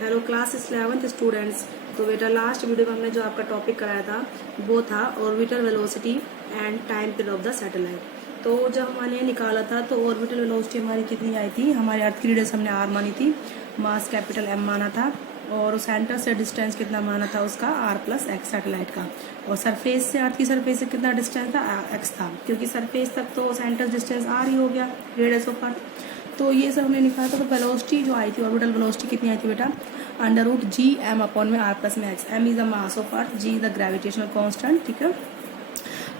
Hello class 11th students. तो बेटा last video में हमने जो आपका टॉपिक कराया था वो था orbital velocity and time period of the satellite. तो जब हमने निकाला था तो ऑर्बिटल वेलोसिटी हमारी कितनी आई थी, हमारे अर्थ की रेडियस हमने आर मानी थी, मास कैपिटल एम माना था, और सेंटर से डिस्टेंस कितना माना था उसका आर प्लस एक्स सैटेलाइट का, और सरफेस से अर्थ की सरफेस से कितना डिस्टेंस था एक्स था, क्योंकि सरफेस तक तो सेंटर डिस्टेंस आर ही हो गया रेडियस ऑफ अर्थ। तो ये सब हमने निकाला था। तो वेलोसिटी जो आई थी ऑर्बिटल वेलोसिटी कितनी आई थी बेटा, under root G M upon में आर प्लस में X. M is the mass of earth, G is the gravitational constant, ठीक है।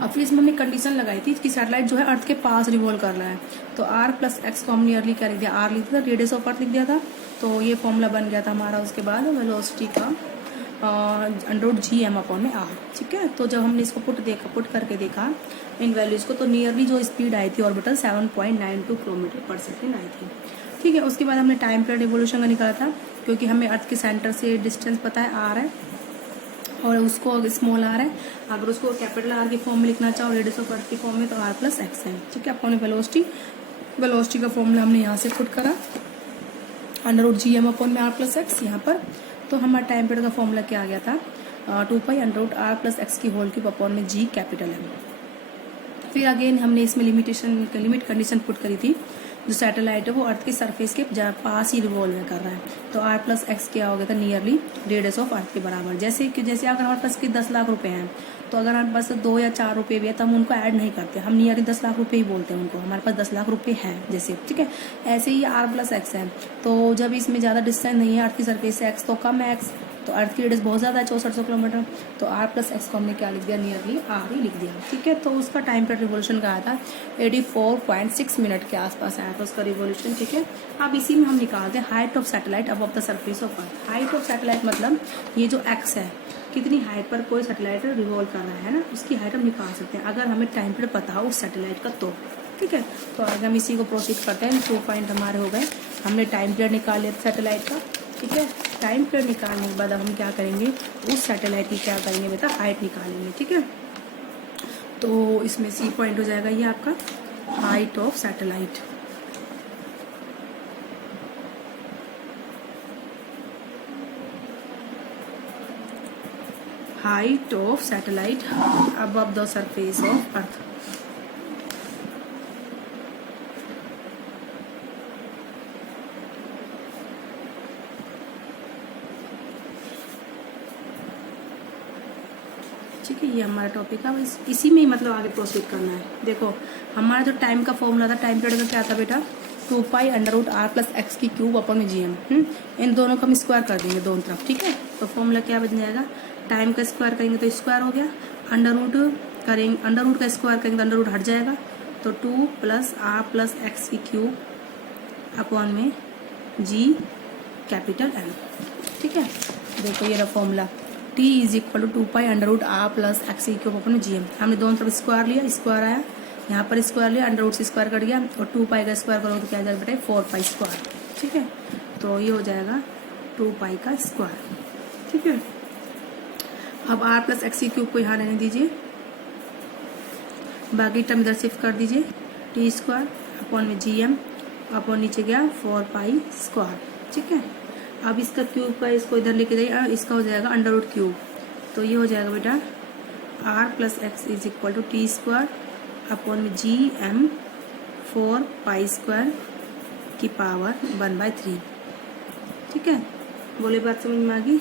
अब फिर इसमें हमने कंडीशन लगाई थी कि सैटेलाइट जो है अर्थ के पास रिवॉल्व कर रहा है, तो आर प्लस एक्स को हमने अर्ली क्या लिख दिया, आर लिख दिया था, रेडियस ऑफ अर्थ लिख दिया था। तो ये फॉर्मूला बन गया था हमारा उसके बाद वेलोसिटी का under root G M upon में आर, ठीक है। तो जब हमने इसको पुट करके देखा इन वैल्यूज को, तो नियरली जो स्पीड आई थी ऑर्बिटल 7.92 किलोमीटर पर सेकेंड आई थी, ठीक है। उसके बाद हमने टाइम पीरियड रिवोल्यूशन का निकाला था, क्योंकि हमें अर्थ के सेंटर से डिस्टेंस पता है आर है और उसको स्मॉल आर है। अगर उसको कैपिटल आर की फॉर्म में लिखना चाहो रेडियस ऑफ अर्थ की फॉर्म में, तो आर प्लस एक्स है, ठीक है। अपॉन वेलोसिटी का फॉर्मूला हमने यहाँ से पुट करा, under root G M upon में आर प्लस एक्स यहाँ पर। तो हमारा टाइम पीरियड का फॉर्मूला क्या आ गया था, 2 pi under root R plus X की होल क्यूब अपॉन में जी कैपिटल एम। फिर अगेन हमने इसमें लिमिट कंडीशन पुट करी थी, जो सैटेलाइट है वो अर्थ के सरफेस के पास ही रिवॉल्व कर रहा है, तो आर प्लस एक्स क्या हो गया था, नियरली रेडियस ऑफ अर्थ के बराबर। जैसे अगर हमारे पास 10 लाख रुपए हैं, तो अगर हमारे पास 2 या 4 रुपए भी है तो हम उनको ऐड नहीं करते, हम नियरली 10 लाख रुपए ही बोलते हैं उनको, हमारे पास 10 लाख रुपए हैं जैसे, ठीक है। ऐसे ही आर प्लस एक्स है, तो जब इसमें ज्यादा डिस्टेंस नहीं है अर्थ की सरफेस से एक्स तो कम है एक्स, तो अर्थ की रेडियस बहुत ज्यादा है 6400 किलोमीटर, तो आर प्लस एक्स को हमने क्या लिख दिया, नियरली आर ही लिख दिया, ठीक है। तो उसका टाइम पीरियड रिवोल्यूशन का आया था 84.6 मिनट के आसपास आया था उसका रिवोल्यूशन, ठीक है। अब इसी में हम निकालते हैं height of satellite above the surface of earth. Height of satellite मतलब ये जो एक्स है, कितनी हाइट पर कोई सैटेलाइट रिवॉल्व कर रहा है ना, उसकी हाइट हम निकाल सकते हैं अगर हमें टाइम पीरियड पता हो उस सैटेलाइट का, तो ठीक है। तो आगे हम इसी को प्रोसीड करते हैं। 2 पॉइंट हमारे हो गए, हमने टाइम पीरियड निकाल लिया सैटेलाइट का, ठीक है। टाइम पीरियड निकालने के बाद हम क्या करेंगे, उस सैटेलाइट की क्या करेंगे बेटा, हाइट निकालेंगे, ठीक है। तो इसमें सी पॉइंट हो जाएगा ये आपका height of satellite. Height of satellite above the surface of earth. ठीक है, ये हमारा टॉपिक है। इसी में ही मतलब आगे प्रोसीड करना है। देखो हमारा जो टाइम का फॉर्मूला था, टाइम पीरियड का क्या था बेटा, 2 pi under root R plus X की क्यूब अपॉन में जी एम। इन दोनों को हम स्क्वायर कर देंगे दोनों तरफ, ठीक है। तो फॉर्मूला क्या बन जाएगा, टाइम का स्क्वायर करेंगे तो स्क्वायर हो गया, अंडर रूट का स्क्वायर करेंगे तो अंडर रूट हट जाएगा, तो 2 प्लस आर प्लस एक्स की क्यूब अपॉन में जी कैपिटल एम, ठीक है। देखो ये रहा formula, t is equal to 2 pi under root R plus X की क्यूब अपॉन जी एम। हमने दोनों तरफ स्क्वायर लिया, स्क्वायर आया, यहाँ पर स्क्वायर लिया, अंडर रूट से स्क्वायर कट गया, और 2 पाई का स्क्वायर करोगे तो क्या जाएगा बेटा, 4 पाई स्क्वायर, ठीक है। तो ये हो जाएगा 2 पाई का स्क्वायर, ठीक है। अब आर प्लस एक्स की क्यूब को यहाँ रहने दीजिए, बाकी टर्म इधर शिफ्ट कर दीजिए, टी स्क्वायर अपॉन में जी एम अपॉन नीचे गया 4 पाई स्क्वायर, ठीक है। अब इसका क्यूब का इसको इधर लेके जाइए, इसका हो जाएगा अंडर रूट क्यूब, तो ये हो जाएगा बेटा R plus X is equal to T square upon में जी एम 4 पाई स्क्वायर की पावर 1/3, ठीक है। बोले बात समझ में आ गई।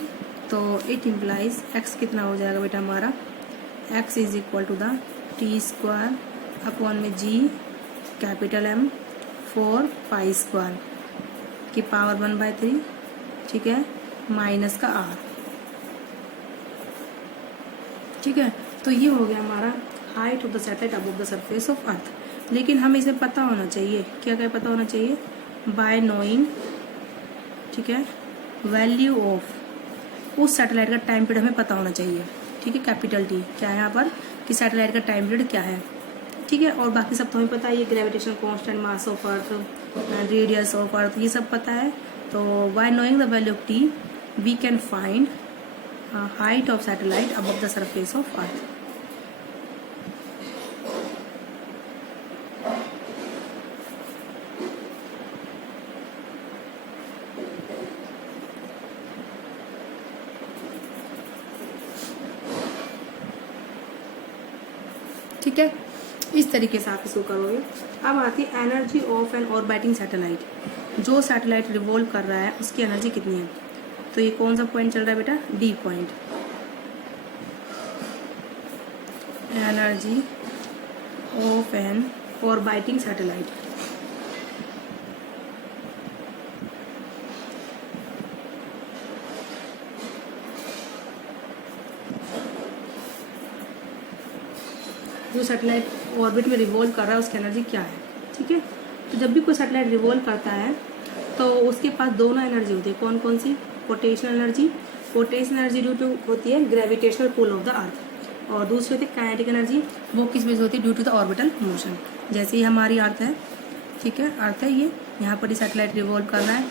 तो इट इम्प्लाइज एक्स कितना हो जाएगा बेटा हमारा, X is equal to the T square upon में G capital M 4 pi square की पावर 1/3, ठीक है, माइनस का आर, ठीक है। तो ये हो गया हमारा height of the satellite above the surface of earth. लेकिन हमें इसे पता होना चाहिए, क्या क्या पता होना चाहिए, बाय नोइंग, ठीक है, वैल्यू ऑफ उस सैटेलाइट का टाइम पीरियड हमें पता होना चाहिए, ठीक है। कैपिटल टी क्या है यहाँ पर कि सैटेलाइट का टाइम पीरियड क्या है, ठीक है। और बाकी सब तो हमें पता है, ये gravitation constant, mass of earth, radius of earth, ये सब पता है। तो bye knowing the value of T V can find height of satellite above the surface of earth. ठीक है, इस तरीके से आप इसको करोगे। अब आती है energy of an orbiting satellite. जो सैटेलाइट रिवॉल्व कर रहा है उसकी एनर्जी कितनी है? तो ये कौन सा पॉइंट चल रहा है बेटा? D point. Energy of an orbiting satellite. जो सैटेलाइट ऑर्बिट में रिवॉल्व कर रहा है उसकी एनर्जी क्या है? ठीक है, तो जब भी कोई सैटेलाइट रिवॉल्व करता है तो उसके पास दोनों एनर्जी होती है। कौन कौन सी? Potential energy. Potential energy due to होती है gravitational pull of the earth, और दूसरी होती है काइनेटिक एनर्जी। वो किस वजह से होती है? Due to the orbital motion. जैसे ही हमारी अर्थ है, ठीक है, अर्थ है ये, यहाँ पर ही सैटेलाइट रिवॉल्व कर रहा है,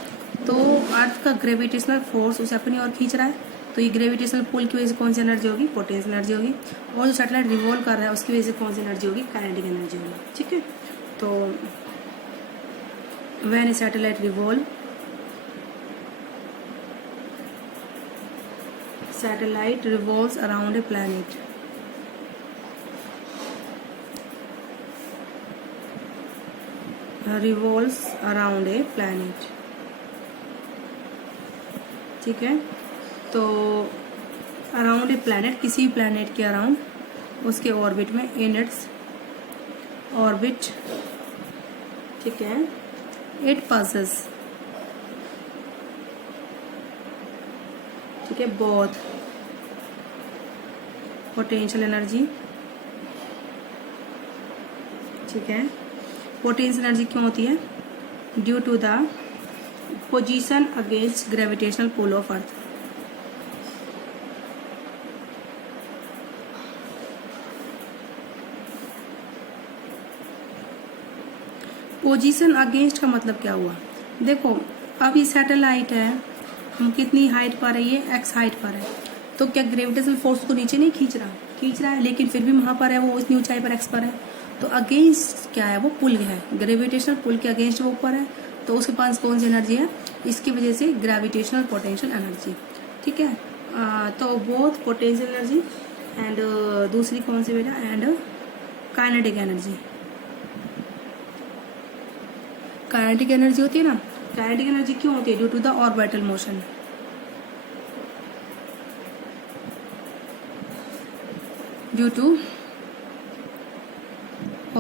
तो अर्थ का ग्रेविटेशनल फोर्स उसे अपनी ओर खींच रहा है, तो ये ग्रेविटेशनल पुल की वजह से कौन सी एनर्जी होगी? पोटेंशियल एनर्जी होगी। और जो सैटेलाइट रिवॉल्व कर रहा है उसकी वजह से कौन सी एनर्जी होगी? काइनेटिक एनर्जी होगी। ठीक है, तो when A satellite revolve, satellite revolves around a planet, revolves around a planet, ठीक है, तो अराउंड ए प्लैनेट, किसी भी प्लैनेट के अराउंड, उसके ऑर्बिट में, इन इट्स ऑर्बिट, ठीक है, इट पासेस, ठीक है, बोथ पोटेंशियल एनर्जी, ठीक है। पोटेंशियल एनर्जी क्यों होती है? Due to the position against gravitational pull of earth. Position against का मतलब क्या हुआ? देखो, अब ये सैटेलाइट है, हम कितनी हाइट पर है? ये एक्स हाइट पर है, तो क्या ग्रेविटेशनल फोर्स को नीचे नहीं खींच रहा है, लेकिन फिर भी वहां पर है, वो इतनी ऊंचाई पर एक्स पर है, तो अगेंस्ट क्या है? वो पुल है, ग्रेविटेशनल पुल के अगेंस्ट वो ऊपर है, तो उसके पास कौन सी एनर्जी है? इसकी वजह से ग्रेविटेशनल पोटेंशियल एनर्जी। ठीक है, तो बोथ पोटेंशियल एनर्जी एंड दूसरी कौन सी बेटा? And kinetic energy. Kinetic energy होती है ना, काइनेटिक एनर्जी क्यों होती है? Due to the orbital motion. Due to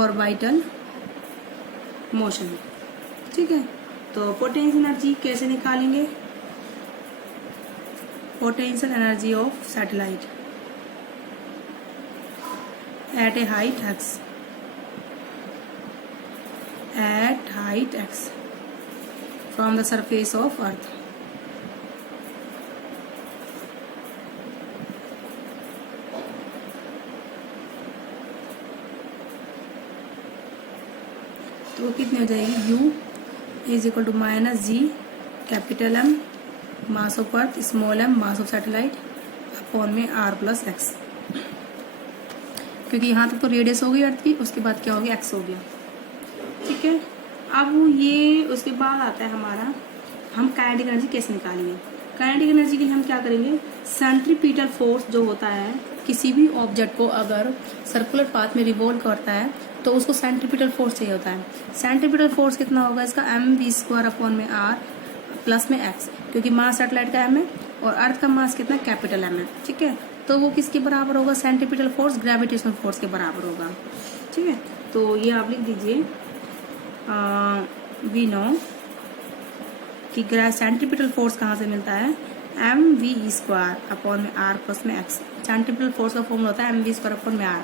orbital motion. ठीक है, तो पोटेंशियल एनर्जी कैसे निकालेंगे? Potential energy of satellite at a height X, at height x from the surface of earth। तो वो कितनी हो जाएगी? u is equal to minus G capital M mass of earth, small m mass of satellite upon में r plus X, क्योंकि यहाँ तक तो रेडियस हो गई अर्थ की, उसके बाद क्या हो गया? x हो गया। ठीक है, अब ये उसके बाद आता है हमारा, हम काइनेटिक एनर्जी कैसे निकालेंगे? काइनेटिक एनर्जी के लिए हम क्या करेंगे? सेंट्रीपिटल फोर्स जो होता है, किसी भी ऑब्जेक्ट को अगर सर्कुलर पाथ में रिवॉल्व करता है तो उसको सेंट्रीपिटल फोर्स चाहिए होता है। सेंट्रीपिटल फोर्स कितना होगा इसका? mv² अपॉन में r प्लस में x, क्योंकि मास सैटेलाइट का m है और अर्थ का मास कितना? कैपिटल M है। ठीक है, तो वो किसके बराबर होगा? सेंट्रीपिटल फोर्स ग्रेविटेशनल फोर्स के बराबर होगा। ठीक है, तो ये आप लिख दीजिए, वी नो कि सेंट्रीपिटल फोर्स कहाँ से मिलता है? mv² अपॉन में r प्लस में x। सेंट्रीपिटल फोर्स का फॉर्मूला होता है mv² अपॉन में r।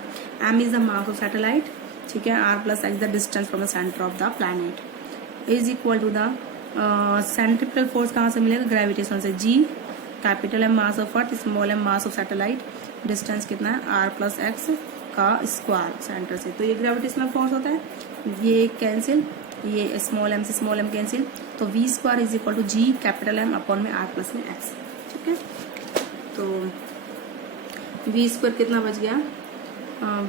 m is the mass of satellite, ठीक है, r plus x the distance from the centre of the planet is equal to the centripetal force कहाँ से मिलेगा? ग्रेविटेशन से। g capital M mass of earth, small m mass of satellite, distance कितना है? r plus x का square centre से। तो ये ग्रेविटेशनल फोर्स होता है, ये कैंसिल, ये स्मॉल m से स्मॉल m कैंसिल, तो v² is equal to g capital M upon में r प्लस में x। ठीक है, तो v² कितना बच गया?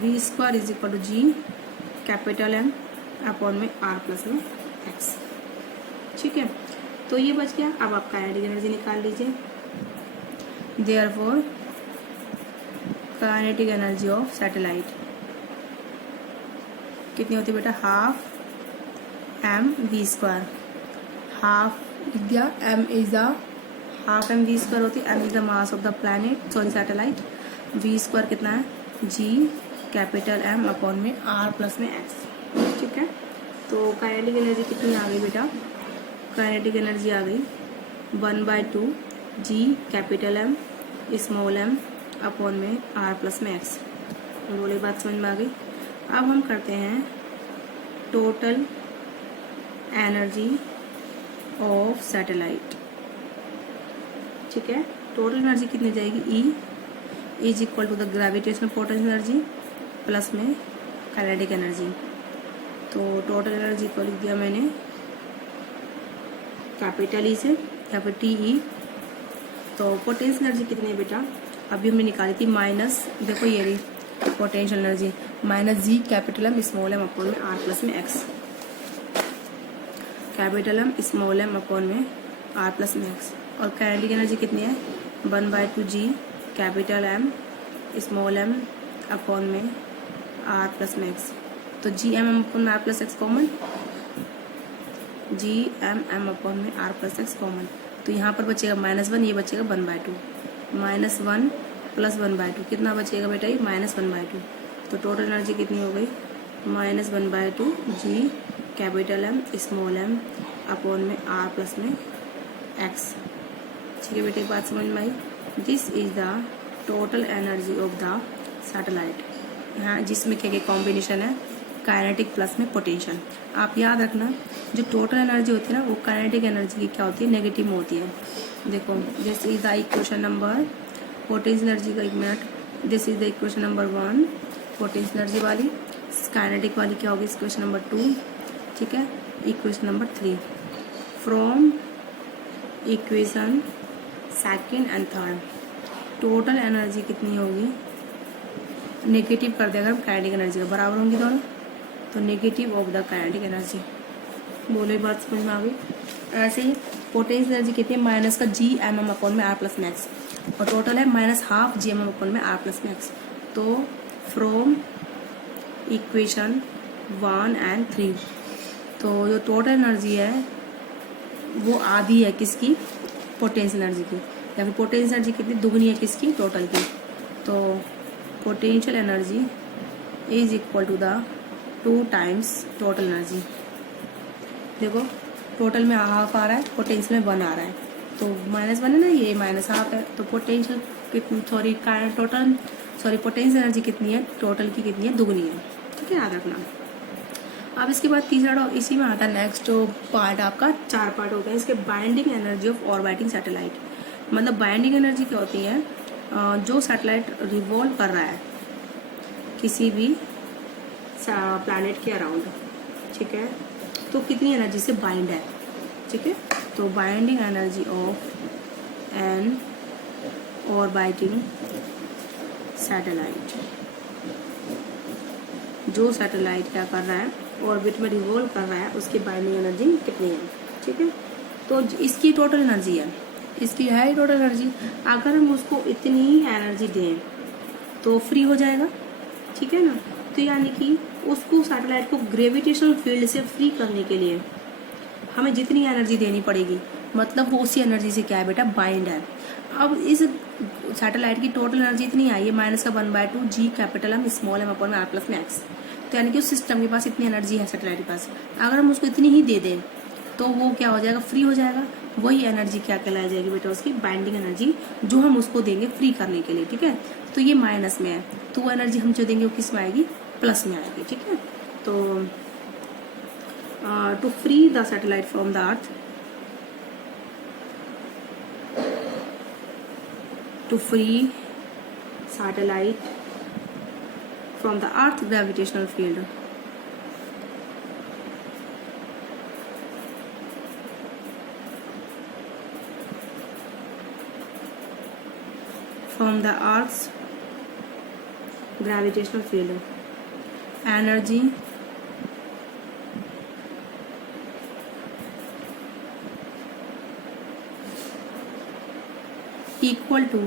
v² is equal to g capital M upon में r प्लस में x। ठीक है, तो ये बच गया। अब आप काइनेटिक एनर्जी निकाल लीजिए। Therefore kinetic energy of satellite कितनी होती है बेटा, half M V square, half दिया M is the half M V square होती है, M is the mass of the planet sorry satellite, V square कितना है, जी कैपिटल एम अपॉन में आर प्लस में एक्स, ठीक है। तो काइनेटिक एनर्जी कितनी आ गई बेटा, काइनेटिक एनर्जी आ गई 1/2 G capital M small m upon में आर प्लस में एक्स। बोले बात समझ में आ गई। अब हम करते हैं टोटल एनर्जी ऑफ सैटेलाइट, ठीक है। टोटल एनर्जी कितनी जाएगी, E is equal to the gravitational potential energy plus में काइनेटिक एनर्जी। तो टोटल एनर्जी को लिख दिया मैंने कैपिटल ई से या फिर टी ई। तो पोटेंशियल एनर्जी कितनी है बेटा, अभी हमने निकाली थी माइनस, देखो ये रही potential energy minus G capital M small m upon में आर प्लस में X, capital M small m upon में आर प्लस में एक्स। और काइनेटिक एनर्जी कितनी है 1/2 G capital M small m upon में आर प्लस में एक्स। तो जी एम एम अपॉन में R plus X common, G M m upon में आर प्लस एक्स कॉमन। तो यहाँ पर बचेगा -1, ये बचेगा 1/2, -1 प्लस 1/2 कितना बचेगा बेटा, ये -1/2। तो टोटल एनर्जी कितनी हो गई -1/2 G capital M small m upon में आर प्लस में एक्स, ठीक है बेटे, बात समझ में आई। This is the total energy of the satellite, यहाँ जिसमें क्या कॉम्बिनेशन है काइनेटिक प्लस में पोटेंशियल। आप याद रखना जो टोटल एनर्जी होती है ना वो काइनेटिक एनर्जी की क्या होती है, नेगेटिव में होती है। देखो this is the equation number potential energy का, एक minute, this is the equation number 1 potential energy वाली, काइनेटिक वाली क्या होगी इक्वेशन नंबर 2, ठीक है। Equation number 3 from equation second and third total energy कितनी होगी, नेगेटिव कर देगा हम काइनेटिक एनर्जी का, बराबर होंगी दोनों, तो negative of the kinetic energy. बोले बात समझ में आ गई। ऐसे ही पोटेंशियल एनर्जी कितनी है माइनस का जी एम एम अपॉन में आर प्लस में एक्स, और टोटल है -12 जी एम एम अपॉन में आर प्लस में एक्स। तो फ्रॉम इक्वेशन 1 एंड 3 तो जो टोटल एनर्जी है वो आधी है किसकी, पोटेंशियल एनर्जी की, या फिर पोटेंशियल एनर्जी कितनी दुगनी है किसकी, टोटल की। तो potential energy is equal to the 2 times total energy. देखो टोटल में हाफ आ रहा है, पोटेंशियल में 1 आ रहा है, तो -1 है ना, ये -12 है, तो पोटेंशियल कितनी पोटेंशियल एनर्जी कितनी है, टोटल की कितनी है, दुगनी है, ठीक है, याद रखना। अब इसके बाद तीसरा इसी में आता है नेक्स्ट पार्ट, आपका 4 पार्ट हो गए इसके, binding energy of orbiting satellite. मतलब बाइंडिंग एनर्जी क्या होती है, जो सैटेलाइट रिवॉल्व कर रहा है किसी भी प्लैनेट के अराउंड, ठीक है, तो कितनी एनर्जी से बाइंड है, ठीक है। तो binding energy of an orbiting satellite, जो सैटेलाइट क्या कर रहा है, ऑर्बिट में रिवॉल्व कर रहा है, उसकी बाइंडिंग एनर्जी कितनी है, ठीक है। तो इसकी टोटल एनर्जी है, इसकी है टोटल एनर्जी। अगर हम उसको इतनी ही एनर्जी दें तो फ्री हो जाएगा, ठीक है ना। तो यानी कि उसको सैटेलाइट को ग्रेविटेशनल फील्ड से फ्री करने के लिए हमें जितनी एनर्जी देनी पड़ेगी, मतलब वो उसी एनर्जी से क्या है बेटा, बाइंड है। अब इस सैटेलाइट की टोटल एनर्जी इतनी आई है -1/2 G capital M small m upon R plus में एक्स। तो यानी कि उस सिस्टम के पास इतनी एनर्जी है सैटेलाइट के पास, अगर हम उसको इतनी ही दे दें तो वो क्या हो जाएगा, फ्री हो जाएगा। वही एनर्जी क्या कहलाई जाएगी बेटा, उसकी बाइंडिंग एनर्जी, जो हम उसको देंगे फ्री करने के लिए, ठीक है। तो ये माइनस में है, तो वो एनर्जी हम जो देंगे वो किस में आएगी, प्लस में आएगी, ठीक है। तो to free the satellite from the earth, to free satellite from the earth gravitational field, from the earth's gravitational field, energy equal to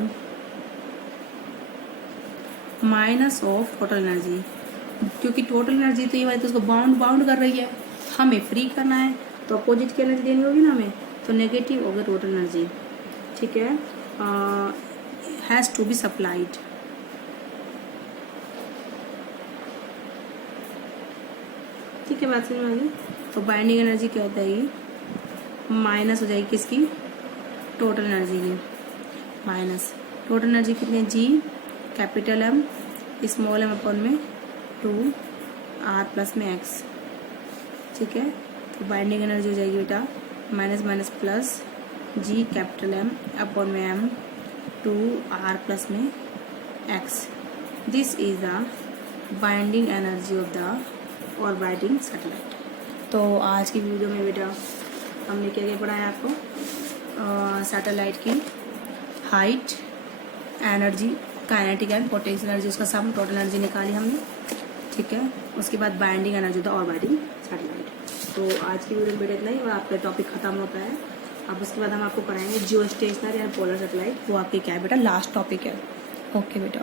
minus of total energy, क्योंकि टोटल एनर्जी तो ये वाली तो उसको बाउंड कर रही है, हमें फ्री करना है तो अपोजिट की एनर्जी देनी होगी ना हमें, तो नेगेटिव होगा टोटल एनर्जी, ठीक है, हैज़ टू बी सप्लाइड। ठीक है, बात समझ में आ गई। तो बाइंडिंग एनर्जी क्या होता है, ये माइनस हो जाएगी किसकी, टोटल एनर्जी की, माइनस टोटल एनर्जी कितनी है, G capital M small m upon में 2 आर प्लस में एक्स। ठीक है, तो बाइंडिंग एनर्जी हो जाएगी बेटा माइनस माइनस प्लस जी कैपिटल एम अपॉन में एम 2 आर प्लस में x. This is the binding energy of the orbiting satellite. तो आज की वीडियो में बेटा हमने क्या क्या पढ़ाया आपको, सैटेलाइट की height, energy, kinetic and potential energy, उसका सम टोटल एनर्जी निकाली हमने। ठीक है, उसके बाद बाइंडिंग एनर्जी था ऑर्बिटिंग सैटेलाइट। तो आज की वीडियो में बेटा इतना ही, और आपका टॉपिक खत्म होता है। अब उसके बाद हम आपको पढ़ाएंगे जियो स्टेशनरी एंड पोलर सैटेलाइट, वो आपके क्या है बेटा लास्ट टॉपिक है। ओके बेटा।